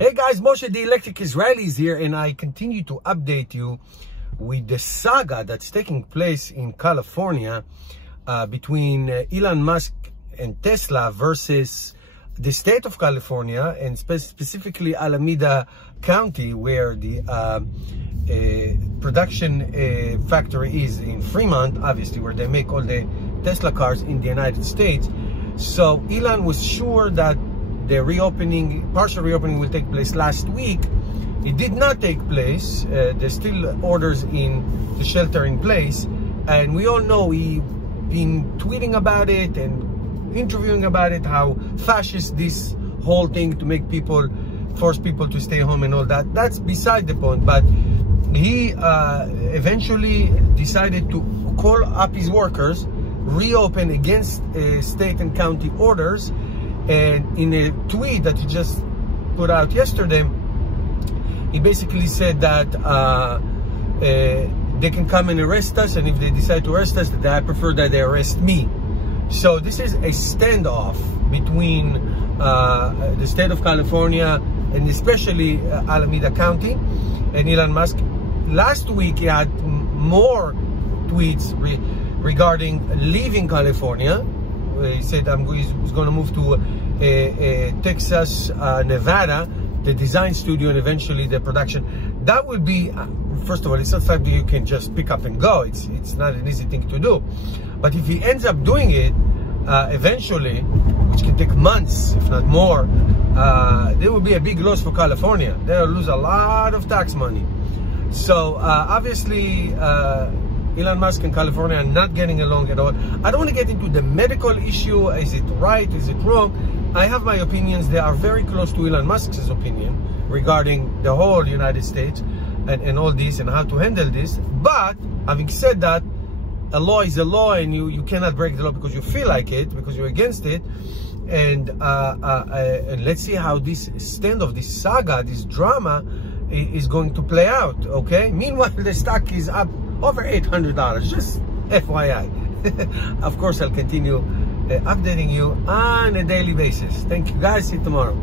Hey guys, Moshe the Electric Israeli is here, and I continue to update you with the saga that's taking place in California between Elon Musk and Tesla versus the state of California, and specifically Alameda County, where the production factory is in Fremont, obviously, where they make all the Tesla cars in the United States. So Elon was sure that the partial reopening will take place last week. It did not take place. There's still orders to shelter in place. And we all know he's been tweeting about it and interviewing about it, how fascist this whole thing to make force people to stay home and all that. That's beside the point. But he eventually decided to call up his workers, reopen against state and county orders. And in a tweet that he just put out yesterday, he basically said that they can come and arrest us, and if they decide to arrest us, I prefer that they arrest me. So this is a standoff between the state of California and especially Alameda County and Elon Musk. Last week he had more tweets regarding leaving California. He said he's going to move to Texas, Nevada, the design studio, and eventually the production. That would be, first of all, it's not something you can just pick up and go. It's not an easy thing to do. But if he ends up doing it eventually, which can take months, if not more, there will be a big loss for California. They'll lose a lot of tax money. So obviously, Elon Musk and California are not getting along at all. I don't want to get into the medical issue. Is it right? Is it wrong? I have my opinions. They are very close to Elon Musk's opinion regarding the whole United States and all this and how to handle this. But having said that, a law is a law, and you cannot break the law because you feel like it, because you're against it. And let's see how this standoff, this saga, this drama is going to play out, okay? Meanwhile, the stock is up over $800, just FYI. Of course, I'll continue updating you on a daily basis. Thank you guys. See you tomorrow.